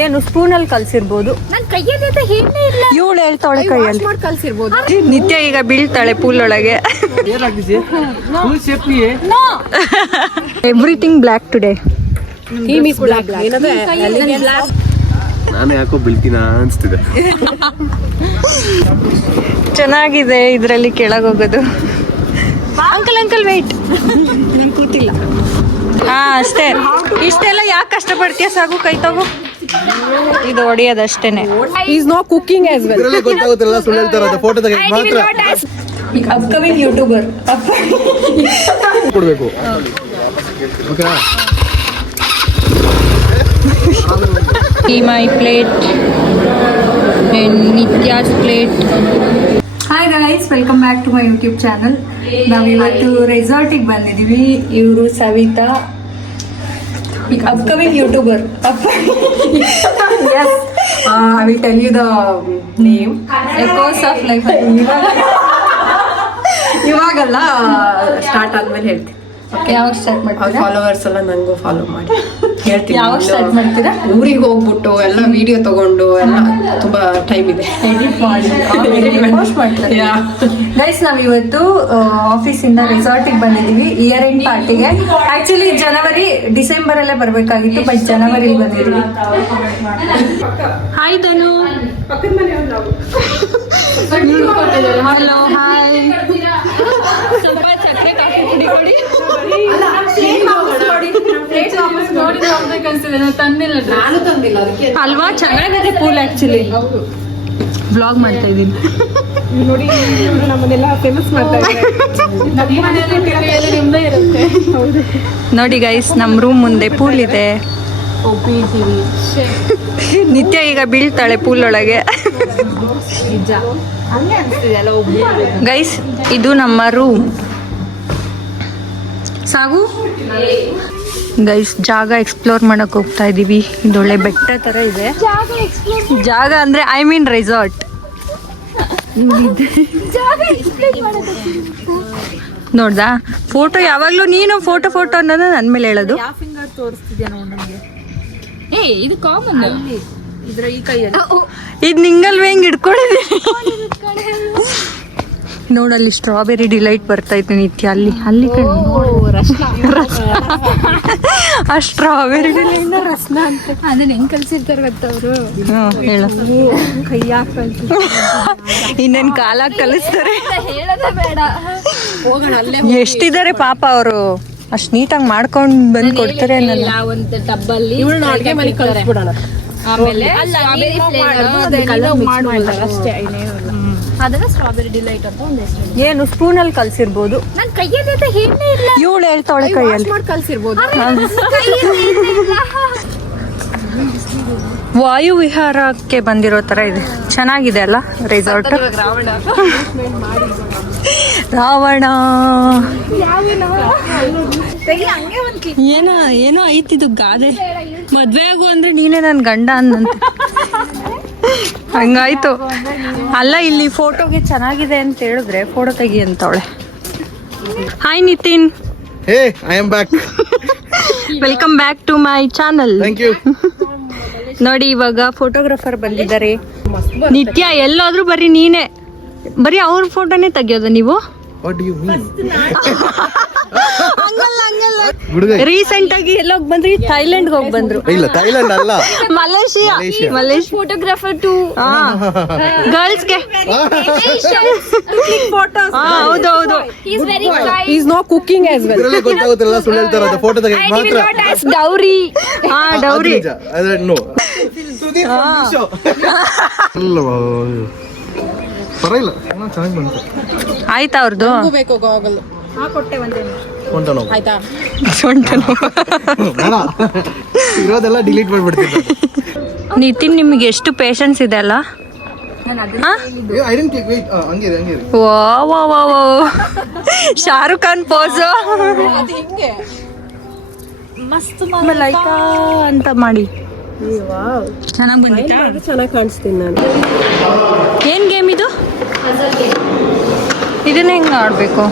ಏನು ಸ್ಪೂನಲ್ಲಿ ಕಲ್ಸಿರ್ಬೋದು. ನನ್ ಕೈಯಲ್ಲಿ ಹೇಳೇ ಇಲ್ಲ. ಇವಳು ಹೇಳ್ತಾಳೆ ಕೈಯಲ್ಲಿ ಕಲ್ಸಿರ್ಬೋದು. ನಿತ್ಯ ಈಗ ಬೀಳ್ತಾಳೆ ಪೂಲ್ ಒಳಗೆ. Everything black today. ನಾನು ಯಾಕೋ ಬೀಳ್ತೀನ ಅನ್ಸ್ತಿದೆ. ಚೆನ್ನಾಗಿದೆ ಇದರಲ್ಲಿ ಕೆಳಗೆ ಹೋಗೋದು. ಅಂಕಲ್ ಅಂಕಲ್ ವೇಟ್, ನಾನು ಕೂತಿಲ್ಲ. ಹಾ ಅಷ್ಟೇ, ಇಷ್ಟೆಲ್ಲ ಯಾಕೆ ಕಷ್ಟಪಡ್ತೀಯ? ಸಾಗು ಕೈ ತಗೋ. ಇದು ಹೊಡಿಯೋದಷ್ಟೇನೆ. Is not cooking as well. ಇದರಲ್ಲೇ ಗೊತ್ತಾಗುತ್ತಲ್ಲ ಸುಳ್ಳು ಹೇಳ್ತಾರೆ ಅದು ಫೋಟೋ ತೆಗೆದು ಮಾತ್ರ. ಈಗ ಅಪ್ಕಮಿಂಗ್ ಯೂಟ್ಯೂಬರ್ ಕೊಡಬೇಕು. ಓಕೆನಾ? My plate and Nithya's plate. Hi guys, welcome back to my YouTube channel. ನಾವಿವತ್ತು ರೆಸಾರ್ಟಿಗೆ ಬಂದಿದ್ದೀವಿ. ಇವರು Savitha, upcoming YouTuber. Yes, I will tell you the name. Echoes of life. ಇವಾಗಲ್ಲ, ಸ್ಟಾರ್ಟ್ ಆದ್ಮೇಲೆ ಹೇಳ್ತೀನಿ. ಯಾವಾಗ ಸ್ಟಾರ್ಟ್ ಮಾಡ್ತೀರಾ? ಫಾಲೋವರ್ಸ್ ಎಲ್ಲ ನಂಗೂ ಫಾಲೋ ಮಾಡಿ ಹೇಳ್ತೀನಿ. ಯಾವಾಗ ಸ್ಟಾರ್ಟ್ ಮಾಡ್ತೀರಾ? ಊರಿಗೆ ಹೋಗ್ಬಿಟ್ಟು ಎಲ್ಲ ವಿಡಿಯೋ ತಗೊಂಡು ಎಲ್ಲ ತುಂಬಾ ಟೈಮ್ ಇದೆ. ಎಡಿಟ್ ಮಾಡಿ ಪೋಸ್ಟ್ ಮಾಡ್ತಾರೆ. ಗೈಸ್, ನಾವಿವತ್ತು ಆಫೀಸಿಂದ ರೆಸಾರ್ಟಿಗೆ ಬಂದಿದ್ದೀವಿ ಇಯರ್ ಎಂಡ್ ಪಾರ್ಟಿಗೆ. ಆಕ್ಚುಲಿ ಡಿಸೆಂಬರ್ ಅಲ್ಲೇ ಬರಬೇಕಾಗಿತ್ತು, ಬಟ್ ಜನವರಿ ಬಂದಿದ್ವಿ. ಹಾಯ್ ಧನು. Hello, hi. ಸ್ವಲ್ಪ ಸಕ್ಕರೆ ಕಾಫಿ ಪುಡಿ ಕೊಡಿ. ಅಲ್ವಾ, ಚೆನ್ನಾಗಿದೆ ಪೂಲ್. ಆಕ್ಚುಲಿ ಬ್ಲಾಗ್ ಮಾಡ್ತಾ ಇದ್ದೀನಿ ನೋಡಿ, ನಮ್ಮನ್ನೆಲ್ಲ ಫೇಮಸ್ ಮಾಡ್ತಾ ಇರುತ್ತೆ. ನೋಡಿ ಗೈಸ್, ನಮ್ಮ ರೂಮ್ ಮುಂದೆ ಪೂಲ್ ಇದೆ. ನಿತ್ಯ ಈಗ ಬೀಳ್ತಾಳೆ ಪೂಲ್ ಒಳಗೆ. ಗೈಸ್, ಇದು ನಮ್ಮ ರೂಮ್. ಸಾಗು. ಗೈಸ್, ಜಾಗ ಎಕ್ಸ್ಪ್ಲೋರ್ ಮಾಡಕ್ ಹೋಗ್ತಾ ಇದೀವಿ. ಇದೊಳ್ಳೆ ಬೆಟ್ಟ ತರ ಇದೆ ಜಾಗ ಅಂದ್ರೆ, ಐ ಮೀನ್ ರೆಸಾರ್ಟ್. ನೋಡ್ದಾ ಫೋಟೋ? ಯಾವಾಗ್ಲೂ ನೀನು ಫೋಟೋ ಅನ್ನೋದು ನನ್ ಮೇಲೆ ಹೇಳೋದು. ಇದು ಕಾಮನ್. ಇದ್ರ ಈ ಕೈಯಲ್ಲಿ ಇದು ನಿಂಗಲ್ವೇ ಹಿಂಗ್ ಹಿಡ್ಕೊಂಡಿದ್ದೀನಿ. ನೋಡಲ್ಲಿ ಸ್ಟ್ರಾಬೆರಿ ಡಿಲೈಟ್ ಬರ್ತಾ ಇತ್ತು ನಿತ್ಯ. ಅಲ್ಲಿ ಆ ಸ್ಟ್ರಾಬೆರಿ ಡಿಲೈಟ್ ರಸ್ನ ಅಂತ ಅದನ್ನ ಹೆಂಗ್ ಕಲ್ಸಿರ್ತಾರೆ ಗೊತ್ತವ್ರು. ಹೇಳ, ಕೈಯಾಗ ಇನ್ನೇನ್ ಕಾಲಾಗ ಕಲಿಸ್ತಾರೆ. ಹೇಳೋದೇ ಬೇಡ, ಹೋಗೋಣ ಅಲ್ಲೇ. ಎಷ್ಟಿದ್ದಾರೆ ಪಾಪ ಅವರು, ಅಷ್ಟ್ ನೀಟಾಗಿ ಮಾಡ್ಕೊಂಡ್ ಬಂದ್ ಕೊಡ್ತಾರೆ. ಒಂದು ಡಬ್ಬಲ್ಲಿ ಇವಳು ಅಡುಗೆ ಮನೆ ಕಳಿಸ್ಬಿಡೋಣ. ಆಮೇಲೆ ಅಷ್ಟೇ, ಅದನ್ನ ಸ್ಟ್ರಾಬೆರಿ ಡಿಲೈಟ್ ಅಂತ ಒಂದು ಹೆಸರು. ಏನು ಸ್ಪೂನಲ್ಲಿ ಕಲ್ಸಿರ್ಬೋದು. ನನ್ ಕೈಯಲ್ಲಿ ಹೇಳೇ ಇಲ್ಲ. ಇವಳು ಹೇಳ್ತಾಳೆ ಕೈಯಲ್ಲಿ ಮಾಡಿ ಕಲ್ಸಿರ್ಬೋದು. ವಾಯು ವಿಹಾರಕ್ಕೆ ಬಂದಿರೋ ತರ ಇದೆ. ಚೆನ್ನಾಗಿದೆ ಅಲ್ಲ ರೆಸಾರ್ಟ್? ರಾವಣ ಏನೋ ಐತಿದು ಗಾದೆ. ಮದ್ವೆ ಆಗು ಅಂದ್ರೆ ನೀನೇ ನನ್ ಗಂಡ ಅಂದಂತೆ. ಹಂಗಾಯ್ತು. ಅಲ್ಲ, ಇಲ್ಲಿ ಫೋಟೋಗೆ ಚೆನ್ನಾಗಿದೆ ಅಂತ ಹೇಳಿದ್ರೆ ಫೋಟೋ ತೆಗಿ ಅಂತವಳೆ. Hi Nithin. Hey, I am back. Welcome back to my channel. Thank you. ನೋಡಿ, ಇವಾಗ ಫೋಟೋಗ್ರಾಫರ್ ಬಂದಿದ್ದಾರೆ. ನಿತ್ಯ ಎಲ್ಲಾದ್ರೂ ಬರೀ ಅವ್ರ ಫೋಟೋನೇ ತೆಗಿಯೋದ ನೀವು? What do you mean? Recent ಆಗಿ ಎಲ್ಲೋಗಿ ಬಂದ್ರಿ? ಥೈಲ್ಯಾಂಡ್ ಹೋಗಿ ಬಂದ್ರು. ಇಲ್ಲ, ಥೈಲ್ಯಾಂಡ್ ಅಲ್ಲ, ಮಲೇಷಿಯಾ. ಫೋಟೋಗ್ರಾಫರ್ ಟು ಗರ್ಲ್ಸ್ಗೆ. ಹೌದೌದು. Is not cooking as well. ಇದರಲ್ಲೇ ಗೊತ್ತಾಗುತ್ತಲ್ಲ ಸುಳ್ಳು ಹೇಳ್ತಾರೆ ಅದು ಫೋಟೋ ತೆಗೆದು ಮಾತ್ರ. ಡೌರಿ. ಡೌರಿ. ನೋ ಪರವಾಗಿಲ್ಲ, ಚೆನ್ನಾಗಿ ಬಂತು. ಆಯ್ತಾ ಅವ್ರದ್ದು? ಬೇಕು ಗಾಗಲ್. ಕೊಟ್ಟೆ ಒಂದೇ. ಆಯ್ತಾ? ಇರೋದೆಲ್ಲ ಡಿಲೀಟ್ ಮಾಡ್ಬಿಡ್ತೀನಿ. ನಿತಿನ್, ನಿಮ್ಗೆ ಎಷ್ಟು ಪೇಷನ್ಸ್ ಇದೆ ಅಲ್ಲ? ಶಾರುಖ್ ಖಾನ್ ಪೋಸು ಮಸ್ತ್ ಲೈಕಾ ಅಂತ ಮಾಡಿ. ಚೆನ್ನಾಗಿ ಬಂದಿತ್ತಾ? ಚೆನ್ನಾಗಿ ಕಾಣಿಸ್ತೀನಿ ನಾನು. ಏನ್ ಗೇಮ್ ಇದು? ಇದನ್ನ ಹೆಂಗ್ ಆಡ್ಬೇಕು?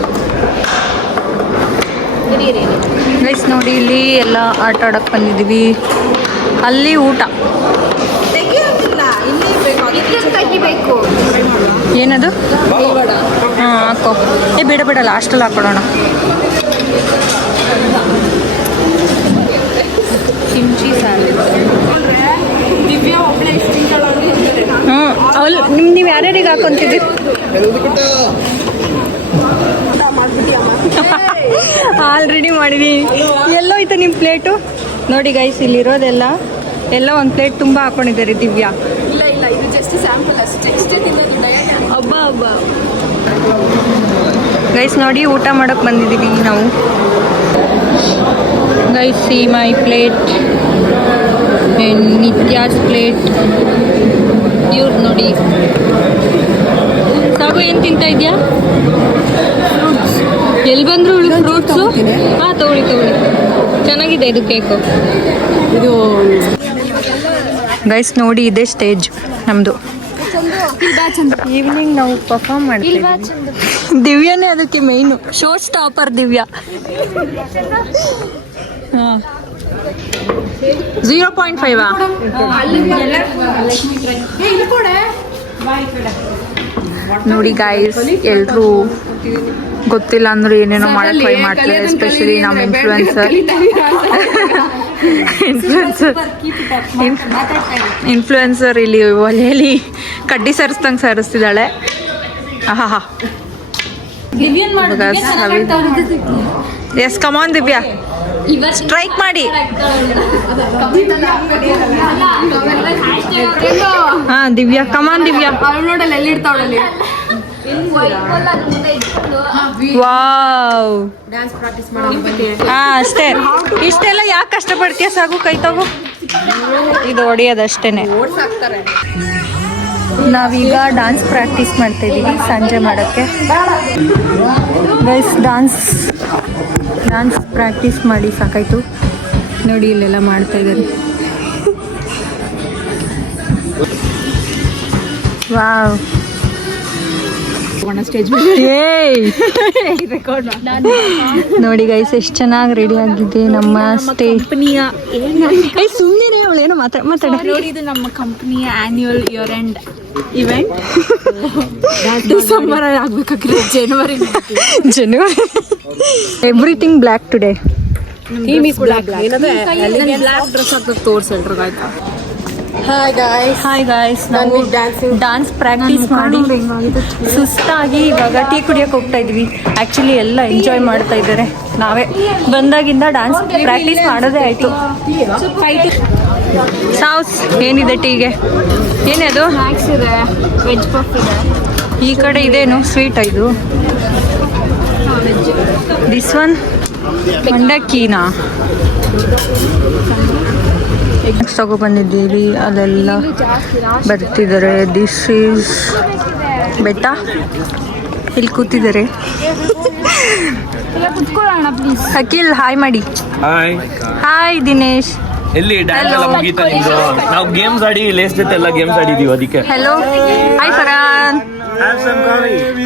ಗೈಸ್ ನೋಡಿ, ಇಲ್ಲಿ ಎಲ್ಲ ಆಟ ಆಡಕ್ ಬಂದಿದೀವಿ. ಅಲ್ಲಿ ಊಟ ಏನದು? ಹಾಂ ಹಾಕೋ. ಬೇಡ ಬೇಡ ಲಾಸ್ಟಲ್ಲಿ ಹಾಕೊಡೋಣ. Kimchi salad. ಹ್ಞೂ ಅವಳು ನೀವು ಯಾರ್ಯಾರಿಗೆ ಹಾಕೊಂತಿದ್ದೀರಿ? ಆಲ್ರೆಡಿ ಮಾಡಿದ್ದೀನಿ. ಎಲ್ಲೋಯ್ತು ನಿಮ್ಮ ಪ್ಲೇಟು? ನೋಡಿ ಗೈಸ್, ಇಲ್ಲಿರೋದೆಲ್ಲ ಒಂದು ಪ್ಲೇಟ್ ತುಂಬ ಹಾಕೊಂಡಿದ್ದಾರೆ ದಿವ್ಯಾ. ಇಲ್ಲ ಇದು ಜಸ್ಟ್ ಸ್ಯಾಂಪಲ್ ಅಷ್ಟೇ ಹಬ್ಬ ಗೈಸ್ ನೋಡಿ, ಊಟ ಮಾಡೋಕ್ಕೆ ಬಂದಿದ್ದೀವಿ ನಾವು. Guys see my plate and Nithya's plate. ಇವ್ರು ನೋಡಿ. ಸಾಗು ಏನು ತಿಂತಾ ಇದೆಯಾ? ಎಲ್ಲಿ ಬಂದರು ಫ್ರೂಟ್ಸು? ಹಾಂ ತಗೊಳ್ಳಿ. ಚೆನ್ನಾಗಿದೆ ಇದು ಕೇಕು. ಇದು ಗೈಸ್ ನೋಡಿ, ಇದೇ ಸ್ಟೇಜ್ ನಮ್ಮದು. ಈವ್ನಿಂಗ್ ನಾವು ಪರ್ಫಾರ್ಮ್ ಮಾಡ್ತೀವಿ. ದಿವ್ಯಾನೇ ಅದಕ್ಕೆ ಮೇಯ್ನು, ಶೋ ಸ್ಟಾಪರ್ ದಿವ್ಯಾ. ಹಾಂ 0.5 ನೋಡಿ ಗೈಸ್, ಎಲ್ರೂ ಗೊತ್ತಿಲ್ಲ ಅಂದ್ರೂ ಏನೇನೋ ಮಾಡಕ್ಕೆ ಟ್ರೈ ಮಾಡ್ತಾರೆ. ಎಸ್ಪೆಷಲಿ ನಮ್ಮ ಇನ್ಫ್ಲುಯೆನ್ಸರ್ ಇಲ್ಲಿ ಒಲೆಯಲ್ಲಿ ಕಡ್ಡಿ ಸರಿಸ್ದಂಗೆ ಸರಿಸ್ತಿದ್ದಾಳೆ. ಆಹಾ. ಎಸ್ ಕಮಾನ್ ದಿವ್ಯಾ, ಸ್ಟ್ರೈಕ್ ಮಾಡಿ. ಹಾ ದಿವ್ಯಾ, ಕಮಾನ್ ದಿವ್ಯಾ. ನೋಡಲ್ಲ ಎಲ್ಲಿ ಇಡ್ತಾವಳಲ್ಲಿ. ವಾವ್, ಡ್ಯಾನ್ಸ್ ಪ್ರಾಕ್ಟೀಸ್ ಮಾಡೋದು. ಹಾ ಅಷ್ಟೇ. ಇಷ್ಟೆಲ್ಲ ಯಾಕೆ ಕಷ್ಟಪಡ್ತೀಯ? ಸಾಗು, ಕೈ ತಗೋ. ಇದು ಹೊಡಿಯೋದಷ್ಟೇನೆ. ನಾವೀಗ ಡಾನ್ಸ್ ಪ್ರಾಕ್ಟೀಸ್ ಮಾಡ್ತಾ ಇದ್ದೀವಿ ಸಂಜೆ ಮಾಡೋಕ್ಕೆ. ಗೈಸ್ ಡಾನ್ಸ್ ಪ್ರಾಕ್ಟೀಸ್ ಮಾಡಿ ಸಾಕಾಯ್ತು. ನೋಡಿ ಇಲ್ಲೆಲ್ಲ ಮಾಡ್ತಾ ಇದ್ದಾರೆ. ವಾವ್, ನೋಡಿ ಗೈಸ್ ಎಷ್ಟು ಚೆನ್ನಾಗಿ ರೆಡಿ ಆಗಿದೆ ನಮ್ಮ ಸ್ಟೇಜ್. ಸುಮ್ಮನೆ ಅವಳೇನೋ ಮಾತಾಡ. ಇದು ನಮ್ಮ ಕಂಪನಿಯ annual year end event. December ಆಗ್ಬೇಕಾಗಿಲ್ಲ, ಜನವರಿ. Everything black today. Theme is black. ಏನಂದ್ರೆ ಬ್ಲ್ಯಾಕ್ ಡ್ರೆಸ್ ಹಾಕ್ಬೇಕು ತೋರಿಸಲ್ರಿ ಆಯ್ತಾ. ಹಾಯ್ ಗಾಯ್ಸ್, ನಾವು ಡಾನ್ಸ್ ಪ್ರಾಕ್ಟೀಸ್ ಮಾಡಿ ಸುಸ್ತಾಗಿ ಇವಾಗ ಟೀ ಕುಡಿಯೋಕೆ ಹೋಗ್ತಾ ಇದ್ವಿ. ಆ್ಯಕ್ಚುಲಿ ಎಲ್ಲ ಎಂಜಾಯ್ ಮಾಡ್ತಾ ಇದ್ದಾರೆ. ನಾವೇ ಬಂದಾಗಿಂದ ಡಾನ್ಸ್ ಪ್ರಾಕ್ಟೀಸ್ ಮಾಡೋದೇ ಆಯಿತು. ಸಾವ್ಸ್ ಏನಿದೆ ಟೀಗೆ? ಏನೇ ಸ್ನ್ಯಾಕ್ಸ್ ಇದೆ, ವೆಜ್ ಪಫ್ ಇದೆ. ಈ ಕಡೆ ಇದೇನು ಸ್ವೀಟ್? ಇದು ದಿಸ್ ಒನ್ ಮಂಡಕ್ಕಿನಾ ತಗೊಬಂದಿದ್ದೀವಿ. ಅಲ್ಲೆಲ್ಲ ಬರ್ತಿದ್ದಾರೆ. ದಿಸ್ ಈಸ್ ಬೆಟ್ಟ. ಇಲ್ಲಿ ಕೂತಿದ್ದಾರೆ. ಅಖಿಲ್ ಹಾಯ್ ಮಾಡಿ. ಹಾಯ್ ದಿನೇಶ್. ಎಲ್ಲಿ ಡ್ಯಾನ್ಸ್ ಎಲ್ಲ ಮುಗೀತಾ ನಿಮ್ದು? ನಾವು ಗೇಮ್ಸ್ ಆಡಿ ಲೇಸ್ ಜೊತೆ ಎಲ್ಲ ಗೇಮ್ಸ್ ಆಡಿದೀವಿ ಅದಕ್ಕೆ. Hello, hi Farhan.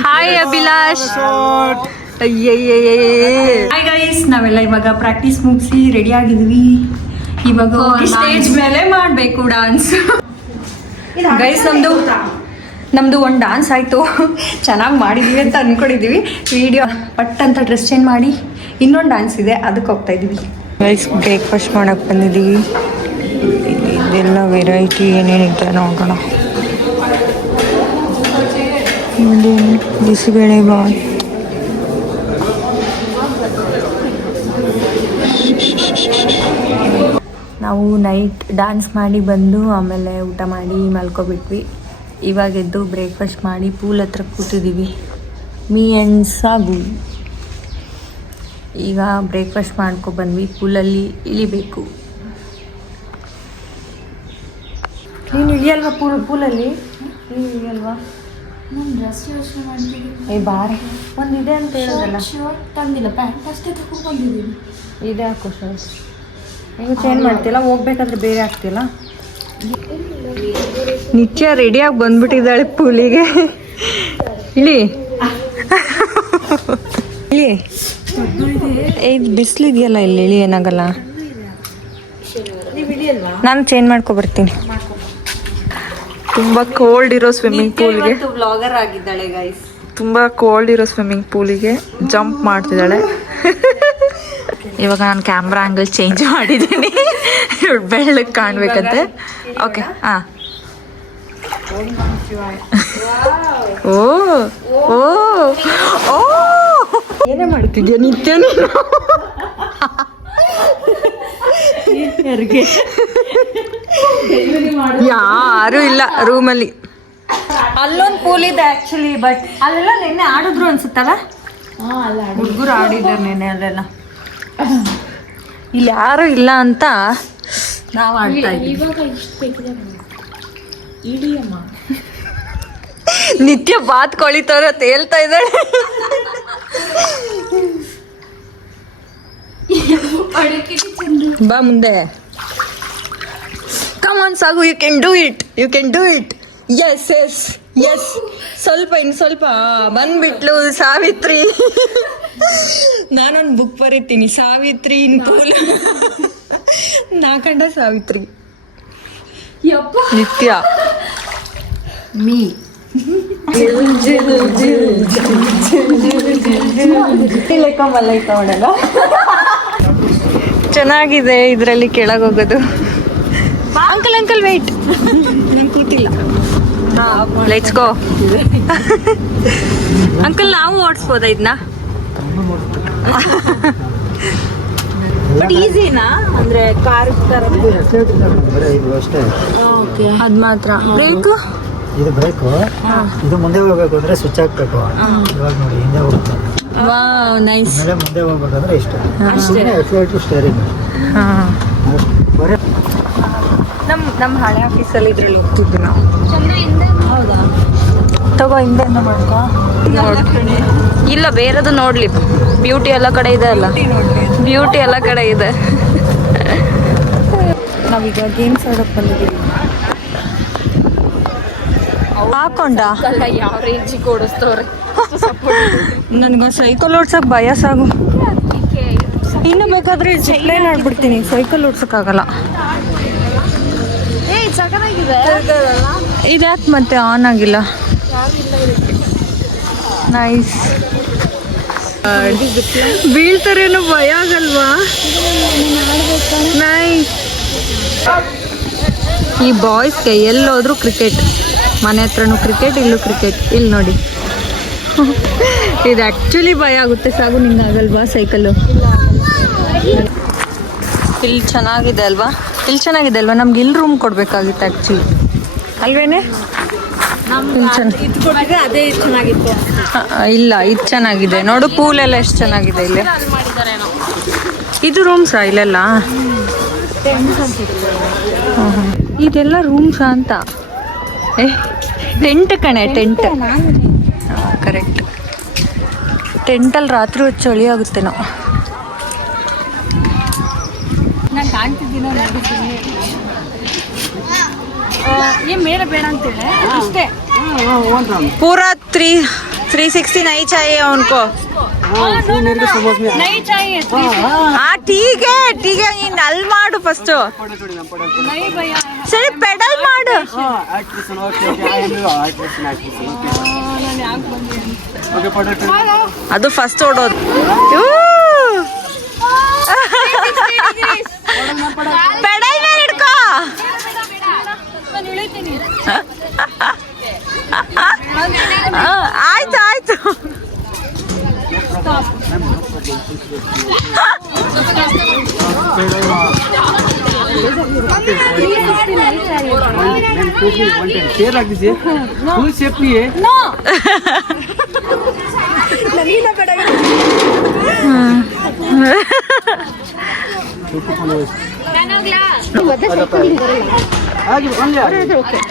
Hi Abhilash. Hi guys, ನಾವೆಲ್ಲ ಇವಾಗ ಪ್ರಾಕ್ಟೀಸ್ ಮುಗಿಸಿ ರೆಡಿ ಆಗಿದ್ವಿ. ಇವಾಗ ಸ್ಟೇಜ್ ಮೇಲೆ ಮಾಡಬೇಕು ಡಾನ್ಸ್. ಗೈಸ್ ನಮ್ಮದು ಒಂದು ಡಾನ್ಸ್ ಆಯಿತು. ಚೆನ್ನಾಗಿ ಮಾಡಿದ್ದೀವಿ ಅಂತ ಅಂದ್ಕೊಂಡಿದ್ದೀವಿ. ವಿಡಿಯೋ ಪಟ್ ಅಂತ ಡ್ರೆಸ್ ಚೇಂಜ್ ಮಾಡಿ ಇನ್ನೊಂದು ಡಾನ್ಸ್ ಇದೆ, ಅದಕ್ಕೆ ಹೋಗ್ತಾ ಇದ್ದೀವಿ. ಗೈಸ್ ಬ್ರೇಕ್ಫಾಸ್ಟ್ ಮಾಡೋಕ್ಕೆ ಬಂದಿದ್ದೀವಿ. ಇದೆಲ್ಲ ವೆರೈಟಿ ಏನೇನಿದೆ ನೋಡೋಣ. ಬಿಸಿಬೇಳೆ ಬಾತ್, ನಾವು ನೈಟ್ ಡ್ಯಾನ್ಸ್ ಮಾಡಿ ಬಂದು ಆಮೇಲೆ ಊಟ ಮಾಡಿ ಮಲ್ಕೊಬಿಟ್ವಿ. ಇವಾಗ ಎದ್ದು ಬ್ರೇಕ್ಫಾಸ್ಟ್ ಮಾಡಿ ಪೂಲ್ ಹತ್ರ ಕೂತಿದ್ದೀವಿ. ಮೀ ಆ್ಯಂಡ್ ಸಾಗು. ಈಗ ಬ್ರೇಕ್ಫಾಸ್ಟ್ ಮಾಡ್ಕೊಬಂದ್ವಿ. ಪೂಲಲ್ಲಿ ಇಳಿಬೇಕು. ನೀನು ಇಳಿಯಲ್ವಾ ಪೂಲಲ್ಲಿ? ನೀನು ಇಳಿಯಲ್ವಾ? ನಾನು ಡ್ರೆಸ್ ಯೋಚನೆ ಮಾಡ್ತಿದ್ದೀನಿ. ಬಾರೆ ಒಂದಿದೆ ಅಂತ ಹೇಳೋದಲ್ಲ. ಶರ್ಟ್ ತಂದಿಲ್ಲ, ಪ್ಯಾಂಟ್ ಅಷ್ಟೇ ತಗೊಂಡ್ಬಂದಿದ್ದೀನಿ. ಇದೆ ಹಾಕು ಸರ್. ನೀವು ಚೇಂಜ್ ಮಾಡ್ತಿಲ್ಲ, ಹೋಗ್ಬೇಕಾದ್ರೆ ಬೇರೆ ಆಗ್ತಿಲ್ಲ. ನಿತ್ಯ ರೆಡಿಯಾಗಿ ಬಂದ್ಬಿಟ್ಟಿದ್ದಾಳೆ ಪೂಲಿಗೆ. ಇಳಿ ಇಳಿ. ಇದು ಬಿಸಿಲಿದೆಯಲ್ಲ, ಇಲ್ಲಿ ಇಳಿ ಏನಾಗಲ್ಲ. ನಾನು ಚೇಂಜ್ ಮಾಡ್ಕೊಬರ್ತೀನಿ. ತುಂಬ ಕೋಲ್ಡ್ ಇರೋ ಸ್ವಿಮ್ಮಿಂಗ್ ಪೂಲ್ಗೆ ವ್ಲಾಗರ್ ಆಗಿದ್ದಾಳೆ ಗೈಸ್. ತುಂಬ ಕೋಲ್ಡ್ ಇರೋ ಸ್ವಿಮ್ಮಿಂಗ್ ಪೂಲಿಗೆ ಜಂಪ್ ಮಾಡ್ತಿದ್ದಾಳೆ. ಇವಾಗ ನಾನು ಕ್ಯಾಮ್ರಾ ಆ್ಯಂಗಲ್ ಚೇಂಜ್ ಮಾಡಿದ್ದೀನಿ, ಬೆಳ್ಳಗೆ ಕಾಣ್ಬೇಕಂತೆ. ಓಕೆ, ಹಾಂ. ಓ ಓ ಓ ಏನೇ ಮಾಡ್ತಿದ್ಯಾ ನಿತ್ಯ ನೀನು? ಯಾರು ಇಲ್ಲ ರೂಮಲ್ಲಿ. ಅಲ್ಲೊಂದು ಪೂಲ್ ಇದೆ ಆಕ್ಚುಲಿ, ಬಟ್ ಅಲ್ಲೆಲ್ಲ ನಿನ್ನೆ ಆಡಿದ್ರು ಅನ್ಸುತ್ತಲ್ಲ, ಹುಡುಗರು ಆಡಿದ್ದಾರೆ ನಿನ್ನೆ ಅಲ್ಲೆಲ್ಲ. ಇಲ್ಲಿ ಯಾರು ಇಲ್ಲ ಅಂತ ನಾವು ಆಡ್ತಾ ಇದ್ದೀವಿ. ನಿತ್ಯ ಬಾತ್ ಕೊಳಿತವ್ರ ತೇಲ್ತಾ ಇದ್ದಾಳೆ. ಬಾ ಮುಂದೆ, ಕಮ್ ಆನ್ ಸಾಗು, you can do it, you can do it. Yes yes yes, ಸ್ವಲ್ಪ ಇನ್ನು ಸ್ವಲ್ಪ. ಬಂದ್ಬಿಟ್ಲು ಸಾವಿತ್ರಿ. ನಾನೊಂದು ಬುಕ್ ಬರೀತೀನಿ, ಸಾವಿತ್ರಿ ಇನ್ ಪೂಲ್. ನಾಕಂಡ ಸಾವಿತ್ರಿ, ನಿತ್ಯ, ಮೀ. ಚೆನ್ನಾಗಿದೆ ಇದರಲ್ಲಿ ಕೆಳಗೋಗೋದು. ಅಂಕಲ್ ಅಂಕಲ್ ವೇಟ್, ನಾನು ಕೂತಿಲ್ಲ. Let's go. ಅಂಕಲ್ ನಾವು ಓಡಿಸ್ಬೋದಾ ಇದನ್ನ? ಬಟ್ ಈಸಿನಾ ಅಂದ್ರೆ ಕಾರ್ ತರ? ಅದ್ ಮಾತ್ರ. ಬ್ರೇಕ್, ಇದು ಬ್ರೇಕು, ಇದು ಮುಂದೆ ಹೋಗ್ಬೇಕು ಅಂದ್ರೆ ಸ್ವಿಚ್ ಹಾಕ್ಬೇಕು. ಇವಾಗ ನೋಡಿ ಹಿಂದೆ ಹೋಗುತ್ತೆ. Wow, nice. ಆಮೇಲೆ ಮುಂದೆ ಹೋಗ್ಬೇಕಂದ್ರೆ ಇಷ್ಟು ಅಷ್ಟೇ. ಸ್ಟೇರಿಂಗ್ ನಮ್ಮ ಹಳೆ ಆಫೀಸಲ್ಲಿ ಇದ್ರಲ್ಲಿ ಹೋಗ್ತಿದ್ವಿ ನಾವು. ಹೌದಾ? ತಗೋ, ಹಿಂದೆಯಿಂದ ಮಾಡ್ಕೋ. ಇಲ್ಲ, ಬೇರೆದು ನೋಡ್ಲಿ. ಬ್ಯೂಟಿ ಎಲ್ಲ ಕಡೆ ಇದೆ ಅಲ್ಲ, ಬ್ಯೂಟಿ ಎಲ್ಲ ಕಡೆ ಇದೆ. ನಾವೀಗ ಗೇಮ್ಸ್ ಆಡೋಕೆ ಬಂದಿದ್ದೀವಿ. ಹಾಕೊಂಡ ಯಾವ ರೇಂಜಿಗೆ ಓಡಿಸ್ತವ್ರೆ. ನನಗೊಂದು ಸೈಕಲ್ ಓಡ್ಸಕ್ ಭಯ ಸಾಗು. ಇನ್ನು ಬೇಕಾದ್ರೆ ಜಿಪ್ಲೈನ್ ಆಡ್ಬಿಡ್ತೀನಿ, ಸೈಕಲ್ ಓಡ್ಸಕ್ಕಾಗಲ್ಲ. ಇದ್ಯಾಕೆ ಮತ್ತೆ ಆನ್ ಆಗಿಲ್ಲ? ನೈಸ್. ಬೀಳ್ತಾರೇನೋ ಭಯ ಆಗಲ್ವಾ? ನೈಸ್. ಈ ಬಾಯ್ಸ್ಗೆ ಎಲ್ಲೋದ್ರೂ ಕ್ರಿಕೆಟ್, ಮನೆ ಹತ್ರನೂ ಕ್ರಿಕೆಟ್, ಇಲ್ಲೂ ಕ್ರಿಕೆಟ್. ಇಲ್ಲಿ ನೋಡಿ, ಇದು ಆ್ಯಕ್ಚುಲಿ ಭಯ ಆಗುತ್ತೆ. ಸಾಗು, ನಿಂಗಾಗಲ್ವಾ ಸೈಕಲ್ಲು? ಇಲ್ಲಿ ಚೆನ್ನಾಗಿದೆ ಅಲ್ವಾ? ಇಲ್ಲಿ ಚೆನ್ನಾಗಿದೆ ಅಲ್ವಾ? ನಮ್ಗೆ ಇಲ್ಲಿ ರೂಮ್ ಕೊಡಬೇಕಾಗಿತ್ತು ಆ್ಯಕ್ಚುಲಿ, ಅಲ್ವೇನೆ? ಅದೇ ಚೆನ್ನಾಗಿತ್ತು. ಇಲ್ಲ, ಇದು ಚೆನ್ನಾಗಿದೆ ನೋಡು. ಪೂಲ್ ಎಲ್ಲ ಎಷ್ಟು ಚೆನ್ನಾಗಿದೆ ಇಲ್ಲಿ. ಇದು ರೂಮ್ಸಾ ಇಲ್ಲೆಲ್ಲ? ಇದೆಲ್ಲ ರೂಮ್ಸಾ ಅಂತ? ಟೆಂಟ್ ಕಣೆ, ಟೆಂಟ್. ಕರೆಕ್ಟ್. ಟೆಂಟಲ್ಲಿ ರಾತ್ರಿ ಹೊತ್ತು ಚಳಿ ಆಗುತ್ತೆ. ನಾವು ನಾನು ಕಾಣ್ತಿದ್ದೀನೋ ಏನು ಮೇಡ ಬೇಡ ಅಂತೇಳಿ ಅಷ್ಟೇ. पूरा 360 नहीं चाहिए उनको. नहीं चाहिए. हाँ ठीक है ನೀನ್ ಅಲ್ಲಿ ಮಾಡು ಫಸ್ಟ್. नहीं भैया. ಸರಿ, ಪೆಡಲ್ ಮಾಡು. ಅದು ಫಸ್ಟ್ ಓಡೋದು. ಪೆಡಲ್ ಮೇಲೆ ಇಡ್ಕೋ. ಆಯ್ತು ಆಯ್ತು.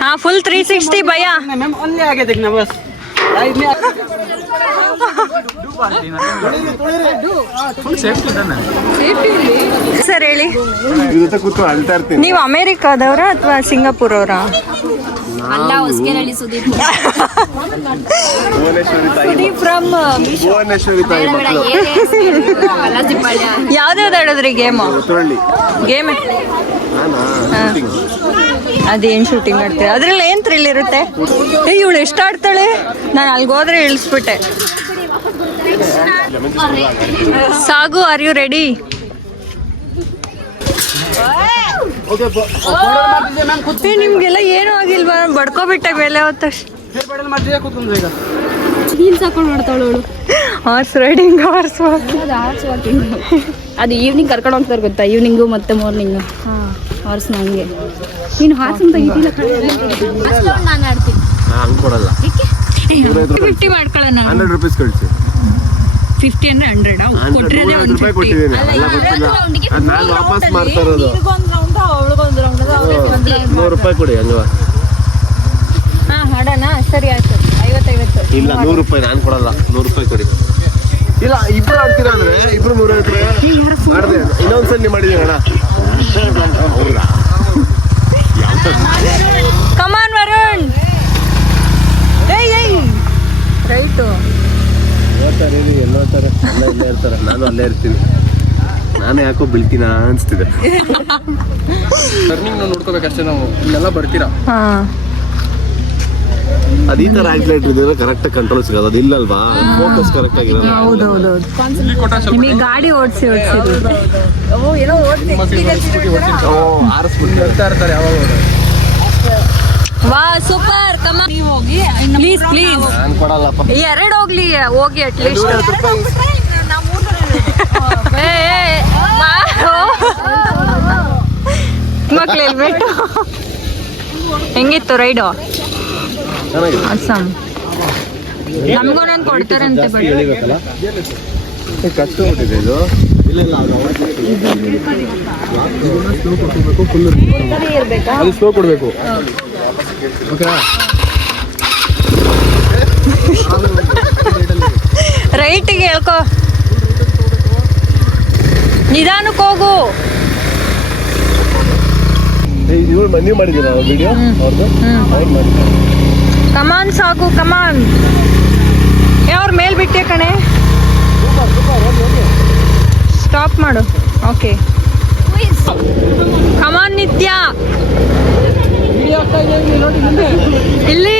हाँ, फुल 360 भैया. मैम ओनली आगे देखना बस. ಸರ್ ಹೇಳಿ, ನೀವು ಅಮೇರಿಕಾದವರ ಅಥವಾ ಸಿಂಗಾಪುರ್ ಅವರ? ಅಲ್ಲ, ಹೊಸಕೆರೆಹಳ್ಳಿ ಸುದೀಪ್. ಫ್ರಮ್ ಯಾವ್ದಾವ್ದು ಆಡೋದ್ರಿ ಗೇಮ್? ಗೇಮ್ ಅದೇನು ಶೂಟಿಂಗ್ ಮಾಡ್ತೀರಾ ಅದ್ರಲ್ಲಿ ಏನು ಥ್ರಿಲ್ ಇರುತ್ತೆ? ಇವಳು ಎಷ್ಟು ಆಡ್ತಾಳೆ, ನಾನು ಅಲ್ಗೋದ್ರೆ ಇಳಿಸ್ಬಿಟ್ಟೆ. ಸಾಗು, ಆರ್ ಯು ರೆಡಿ? ನಿಮ್ಗೆಲ್ಲ ಏನೂ ಆಗಿಲ್ವಾ? ಬಡ್ಕೋಬಿಟ್ಟೆ ಮೇಲೆ ಹೊತ್ತಷ್ಟು. ಹೀಲ್ಸ್ ಹಾಕೊಂಡು ಮಾಡ್ತಾಳು ಅವಳು. Horse riding, horse walking. ಅದು ಹಾರ್ಸ್ ವಾಕಿಂಗ್. ಅದು ಈವ್ನಿಂಗ್ ಕರ್ಕೊಂಡು ಹೋಗ್ತಾರೆ ಗೊತ್ತಾ, ಈವ್ನಿಂಗು ಮತ್ತೆ ಮಾರ್ನಿಂಗು. ಹಾರ್ಸ್ ನಂಗೆ ನೀನು ಹಾರ್ಸ್ ಅಂತ ಇದಿಲ್ಲ. ನಾನು ಆಡ್ತೀನಿ. ಹಂಗೆ ಕೊಡಲ್ಲ. 50 ಮಾಡ್ಕೊಳ್ಳೋಣ. 100 ರೂಪೀಸ್ ಕಳಿಸಿ. 50 ಅಂದ್ರೆ 100 ಕೊಟ್ಟರೆ 100 ರೂಪಾಯಿ ಕೊಟ್ಟಿದ್ದೀನಿ. ಎಲ್ಲ ಗೊತ್ತಿಲ್ಲ. ಅದು ನಾನು ವಾಪಸ್ ಮಾಡ್ತಾ ಇರೋದು. 100 ರೂಪಾಯಿ ಕೊಡಿ ಅಲ್ವಾ? ಹಾಂ ಹಾಡೋಣ, ಸರಿ ಆಯ್ತು. 50 ಇಲ್ಲ 100 ರೂಪಾಯಿ ನಾನು ಕೊಡಲ್ಲ. 100 ರೂಪಾಯಿ ಕೊಡಿ. ಇಲ್ಲ ಇಬ್ರು ಆಡ್ತೀರಾ ಅಂದ್ರೆ ಇಬ್ರು 150 ರೂಪಾಯಿ ಮಾಡಿದೆ. ಇನ್ನೊಂದ್ಸಲ ನೀವು ಮಾಡಿದೀನಿ ಅಣ್ಣ. ಕಮಾನ್ ವರುಣ್. ಏಯ್ ರೈಟು. ನೋಡ್ತಾರೆ ಎಲ್ಲೋತಾರೆ, ಎಲ್ಲ ಇಲ್ಲೇ ಇರ್ತಾರೆ, ನಾನು ಅಲ್ಲೇ ಇರ್ತೀನಿ. ನಾನು ಯಾಕೋ ಬೀಳ್ತೀನ ಅನಿಸ್ತಿದೆ. ಟರ್ನಿಂಗ್ ನೋಡ್ಕೋಬೇಕಷ್ಟೇ ನಾವು. ಇಲ್ಲೆಲ್ಲ ಬರ್ತೀರಾ? ಹಾಂ, ಅದು ಈ ಥರ ಆಕ್ಸಿಲೇಟರ್ ಇದ್ರೆ ಕರೆಕ್ಟ್ ಕಂಟ್ರೋಲ್ ಸಿಗೋದು. ಅದು ಇಲ್ಲಲ್ವಾ, ಫೋಕಸ್ ಕರೆಕ್ಟ್ ಆಗಿರೋದು. ಹೌದೌದು. ನಿಮಗೆ ಗಾಡಿ ಓಡಿಸಿ ಏನೋ ಆರಿಸ್ಬಿಟ್ಟು ಇರ್ತಾರೆ ಯಾವಾಗ. ವಾ ಸೂಪರ್. ಕಮಾನ್ ನೀವು ಹೋಗಿ ಪ್ಲೀಸ್ ಪ್ಲೀಸ್. ನಾನು ಕೊಡಲ್ಲಪ್ಪ. 2 ಹೋಗ್ಲಿ, ಹೋಗಿ ಅಟ್ಲೀಸ್ಟ್. ಮಕ್ಳು ಹೇಳ್ಬಿಟ್ಟು ಹೆಂಗಿತ್ತು ರೈಡು? ಚೆನ್ನಾಗಿದೆ. ಅಸ್ಸಾಂ ನಮಗೂ ನಾನು ಕೊಡ್ತಾರಂತೆ. ಬಟ್ ಹೇಳಿಬೇಕಲ್ಲ, ಕಷ್ಟ ಬಿಟ್ಟಿದೆ ಇದು. ಇಲ್ಲ ಇಲ್ಲ ಸ್ಲೋ ಕೊಡಬೇಕು, ಫುಲ್ ಅದು ಸ್ಲೋ ಕೊಡಬೇಕು. ಓಕೆನಾ? ರೈಟಿಗೆ ಹೇಳ್ಕೊ, ನಿಧಾನಕ್ಕೆ ಹೋಗು. ನೀವು ಮಾಡಿದ್ದೀರಾ ವಿಡಿಯೋ ಅವ್ರದ್ದು? ಅವ್ರು ಮಾಡಿದ್ದಾರೆ. ಕಮಾನ್ ಸಾಗು, ಕಮಾನ್. ಅವ್ರ ಮೇಲ್ ಬಿಟ್ಟೆ ಕಣೆ. ಸ್ಟಾಪ್ ಮಾಡು. ಓಕೆ, ಕಮಾನ್ ನಿತ್ಯ. ಇಲ್ಲಿ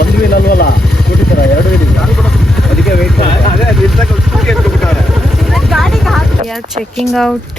ಒಂದು ವೀಲ್ ಅಲ್ವಲ್ಲ, ಕೊಟ್ಟಿದ್ದಾರ 2 ವೀಲ್. ಅದಕ್ಕೆ ವೆಯ್ಟ್. ಅದೇ ಚೆಕಿಂಗ್ ಔಟ್